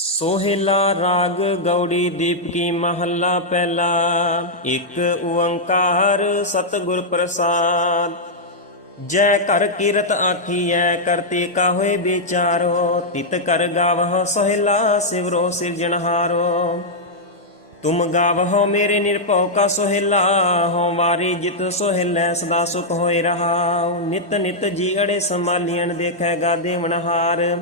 ਸੋਹਿਲਾ ਰਾਗ ਗੌੜੀ ਦੀਪਕੀ ਮਹੱਲਾ ਪਹਿਲਾ। ਇੱਕ ਓੰਕਾਰ ਸਤਿਗੁਰ ਪ੍ਰਸਾਦ। ਜੈ ਕਰ ਕੀਰਤ ਆਖੀਐ, ਕਰਤੇ ਕਾ ਹੋਏ ਵਿਚਾਰੋ। ਤਿਤ ਕਰ ਗਾਵਹ ਸੋਹਿਲਾ, ਸਿਵਰੋ ਸਿਰਜਣਹਾਰੋ ਤੁਮ ਗਾਵਹੁ ਮੇਰੇ ਨਿਰਭਉ ਕਾ ਸੋਹਿਲਾ, ਹਉ ਮਾਰੀ ਜਿਤ ਸੋਹਿਲੈ, ਸਦਾ ਸੁਖ ਹੋਏ ਰਹਾਉ। ਨਿਤ ਨਿਤ ਜੀੜੇ ਸੰਭਾਲੀਣ ਦੇਖੈ ਗਾ ਦੇਵਨਹਾਰ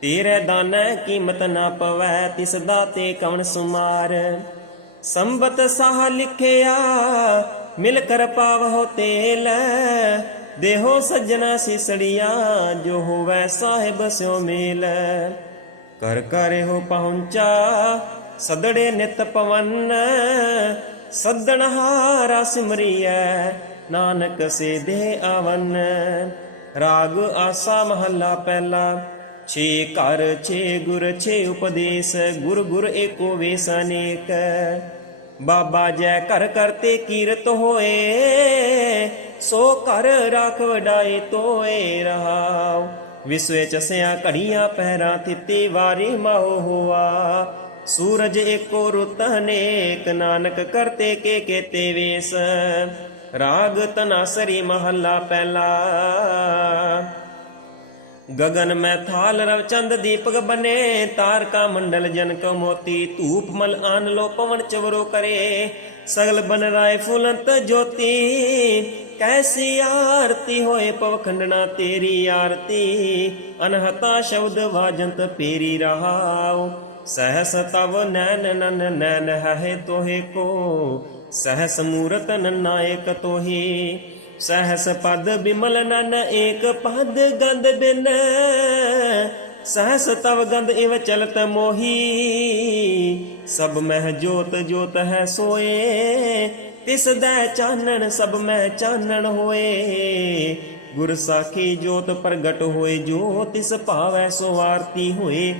ਤੇਰੇ ਦਾਨੈ ਕੀਮਤ ਨਾ ਪਵੈ ਤਿਸ ਦਾਤੇ ਕਵਣ ਸੁਮਾਰ। ਸੰਬਤ ਸਾਹ ਲਿਖਿਆ, ਮਿਲ ਕਰ ਪਾਵਹੁ ਤੇਲ। ਦੇਹੋ ਸੱਜਣਾ ਸਿਸੜੀਆ, ਜੋ ਹੋਵੈ ਸਾਹਿਬ ਸਿਓ ਮੇਲ। ਕਰ ਕਰੇ ਹੋ ਪਹੁੰਚਾ, ਸਦੜੇ ਨਿਤ ਪਵਨ। ਸੱਦਣ ਹਾਰਾ ਸਿਮਰੀਐ, ਨਾਨਕ ਸੇ ਦੇ ਆਵਨ। ਰਾਗ ਆਸਾ ਮਹੱਲਾ ਪਹਿਲਾ ਛੇ ਘਰ, ਛੇ ਗੁਰ, ਛੇ ਉਪਦੇਸ਼, ਗੁਰ ਗੁਰ ਏਕੋ ਵੇਸ ਅਨੇਕ। ਬਾਬਾ ਜੈ ਕਰ ਕਰਤੇ ਕੀਰਤ ਹੋਏ, ਸੋ ਘਰ ਰਾਖ ਵਡਾਏ ਤੋਏ ਰਹਾਉ। ਵਿਸਵੇ ਚਸਿਆ ਘੜੀਆਂ ਪਹਿਰਾਂ ਥਿੱਤੀ ਵਾਰੀ ਮਾਹੋ ਹੋਆ। ਸੂਰਜ ਏਕੋ ਰੁੱਤ ਅਨੇਕ, ਨਾਨਕ ਕਰਤੇ ਕੇ ਕੇਤੇ ਵੇਸ। ਰਾਗ ਤਨਾਸਰੀ ਮਹੱਲਾ ਪਹਿਲਾ। ਗगन ਮੈਂ ਥਾਲ ਰਵਚੰਦ ਦੀਪਕ ਬਨੇ, ਤਾਰਕਾ ਮੰਡਲ ਜਨ ਕੋ ਮੋਤੀ, ਧੂਪ ਮਲ ਆਨ ਲੋ ਪਵਨ ਚਵਰੋ ਕਰੇ। ਸਗਲ ਬਨ ਰਾਏ ਫੁਲੰਤ ਜੋਤੀ, ਕੈਸੀ ਆਰਤੀ ਹੋਏ ਪਵਖੰਡਣਾ ਤੇਰੀ ਆਰਤੀ। ਅਨਹਤਾ ਸ਼ਬਦ ਵਾਜੰਤ ਪੇਰੀ ਰਹਾਉ। ਸਹਸ ਤਵ ਨੈਨ ਨਨ ਨੈਨ ਹੈ ਤੋਹੇ ਕੋ। ਸਹਸ ਮੂਰਤ ਨਨਾਇਕ ਤੋਹੀ। ਸਹਸ ਪਦ ਬਿਮਲ ਨਨ, ਏਕ ਪਦ ਗੰਧ ਬਿਨ। ਸਹਸ ਤਵ ਗੰਧ ਇਵ ਚਲਤ ਮੋਹੀ। ਸਭ ਮਹਿ ਜੋਤ ਜੋਤ ਹੈ ਸੋਏ। ਤਿਸ ਦਾ ਚਾਨਣ ਸਭ ਮਹਿ ਚਾਨਣ ਹੋਏ। ਗੁਰ ਸਾਖੀ ਜੋਤ ਪ੍ਰਗਟ ਹੋਏ, ਜੋ ਤਿਸ ਭਾਵੈ ਸੋ ਆਰਤੀ ਹੋਏ।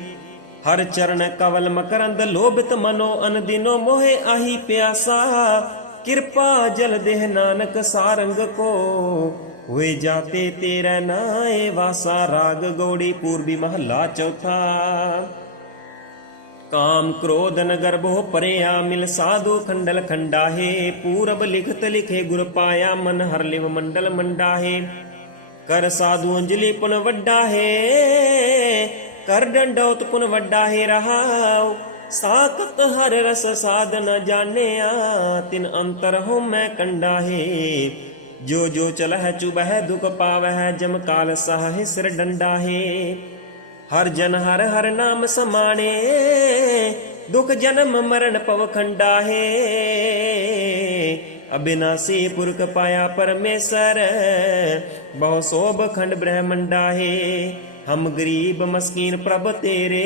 ਹਰ ਚਰਨ ਕਵਲ ਮਕਰੰਦ ਲੋਭਿਤ ਮਨੋ ਅਨ ਦਿਨੋ ਮੋਹਿ ਆਹੀ ਪਿਆਸਾ। ਕਿਰਪਾ ਜਲ ਦੇਹ ਨਾਨਕ ਸਾਰੰਗ ਕੋ। ਹੋਏ ਜਾਤੇ ਤੇਰਾ ਨਾਏ ਵਾਸਾ ਰਾਗ ਗੌੜੀ ਪੂਰਬੀ ਮਹੱਲਾ ਚੌਥਾ। ਕਾਮ ਕ੍ਰੋਧ ਨਗਰ ਬਹੁ ਪਰਿਆ ਮਿਲ ਸਾਧੂ ਖੰਡਲ ਖੰਡਾਹੇ। ਪੂਰਬ ਲਿਖਤ ਲਿਖੇ ਗੁਰ ਪਾਇਆ ਮਨ ਹਰ ਲਿਵ ਮੰਡਲ ਮੰਡਾਹੇ। ਕਰ ਸਾਧੂ ਅੰਜਲੀ ਪੁਨ ਵੱਡਾ ਹੈ, ਕਰ ਡੰਡੋਤ ਪੁਨ ਵੱਡਾ ਹੈ ਰਹਾਉ। ਸਾਖਤ ਹਰ ਰਸ ਸਾਧਨ ਜਾਣਿਆ, ਤਿਨ ਅੰਤਰ ਹੋ ਮੈਂ ਕੰਡਾ ਹੈ। ਜੋ ਜੋ ਚਲਹਿ ਚੁਬਹਿ ਦੁਖ ਪਾਵਹਿ, ਜਮ ਕਾਲ ਸਹ ਸਿਰ ਡੰਡਾ ਹਰ ਜਨ ਹਰ ਹਰ ਨਾਮ ਸਮਾਣੇ, ਦੁਖ ਜਨਮ ਮਰਨ ਪਵ ਖੰਡਾ ਹੈ। ਅਬਿਨਾਸੀ ਪੁਰਖ ਪਾਇਆ ਪਰਮੇਸ਼ਰ, ਬਹੁ ਸੋਭ ਖੰਡ ਬ੍ਰਹਮੰਡਾ ਹੈ। ਹਮ ਗਰੀਬ ਮਸਕੀਨ ਪ੍ਰਭ ਤੇਰੇ।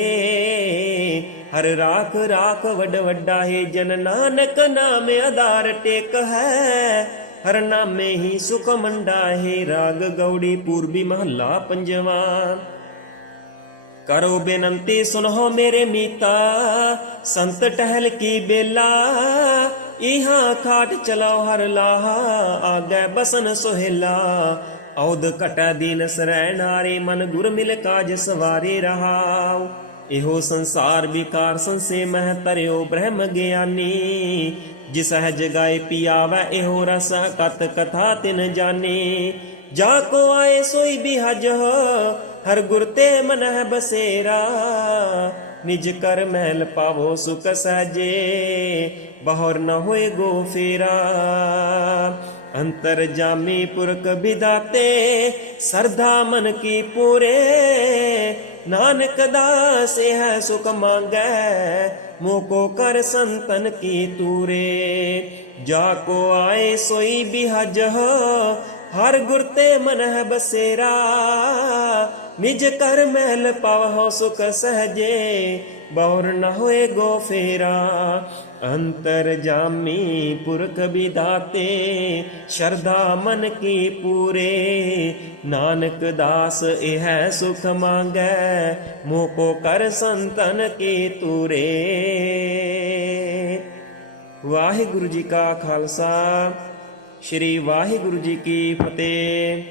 ਹਰ ਰਾਖ ਰਾਖ ਵੱਡ ਵੱਡਾ ਹੈ ਜਨ ਨਾਨਕ, ਨਾਮ ਆਧਾਰ ਟੇਕ ਹੈ। ਹਰ ਨਾਮੇ ਹੀ ਸੁਖ ਮੰਡਾ ਹੈ ਰਾਗ ਗੌੜੀ ਪੂਰਬੀ ਮਹੱਲਾ ਪੰਜਵਾ। ਕਰੋ ਬੇਨੰਤੀ ਸੁਨੋ ਮੇਰੇ ਮੀਤਾ, ਸੰਤ ਟਹਿਲ ਕੀ ਬੇਲਾ। ਇਹਾਂ ਖਾਟ ਚਲਾਓ ਹਰ ਲਾਹਾ, ਆਗੇ ਬਸਨ ਸੁਹੇਲਾ। ਔਦ ਘਟਾ ਦੀਨ ਸਰੈ ਨਾਰੇ, ਮਨ ਗੁਰ ਮਿਲ ਕਾਜ ਸਵਾਰੇ ਰਹਾਉ। ਇਹੋ ਸੰਸਾਰ ਵਿਕਾਰ ਸੰਸੇ ਮਹਿ ਤਰਿਓ ਬ੍ਰਹਮ ਗਿਆਨੀ। ਜਿਸ ਹੈ ਜਗਾਏ ਪਿਆਵੈ, ਇਹੋ ਰਸ ਕਤ ਕਥਾ ਤਿਨ ਜਾਣੇ ਜਾ ਕੋ ਆਏ, ਸੋਈ ਬਿਹਜ ਹਰ ਗੁਰ ਤੇ ਮਨਹਿ ਬਸੇਰਾ। ਨਿਜ ਕਰ ਮਹਿਲ ਪਾਵੋ ਸੁਖ ਸਹਜੇ, ਬਹੁਰ ਨ ਹੋਏ ਗੋ ਫੇਰਾ। ਅੰਤਰ ਜਾਮੀ ਪੁਰਖ ਵਿਦਾਤੇ ਸਰਧਾ ਮਨ ਕੀ ਪੂਰੇ ਨਾਨਕ ਦਾਸ ਹੈ ਸੁਖ ਮੰਗੈ ਮੋਕੋ ਕਰ ਸੰਤਨ ਕੀ ਤੂਰੇ ਜਾ ਕੋ ਆਏ ਸੋਈ ਬਿਹਜ ਹਰ ਗੁਰ ਤੇ ਮਨ ਹੈ ਬਸੇਰਾ ਨਿਜ ਕਰ ਮਹਿਲ ਪਾਵਹੁ ਸੁਖ ਸਹਜੇ ਬਹੁਰ ਨਾ ਹੋਏ ਗੋ ਫੇਰਾ। ਅੰਤਰ ਜਾਮੀ ਪੁਰਖ ਵਿਦਾਤੇ, ਸ਼ਰਧਾ ਮਨ ਕੀ ਪੂਰੇ। ਨਾਨਕ ਦਾਸ ਇਹ ਸੁਖ ਮੰਗੈ ਮੋਕੋ ਕਰ ਸੰਤਨ ਕੀ ਤੂਰੇ। ਵਾਹਿਗੁਰੂ ਜੀ ਕਾ ਖਾਲਸਾ, ਸ੍ਰੀ ਵਾਹਿਗੁਰੂ ਜੀ ਕੀ ਫਤਿਹ।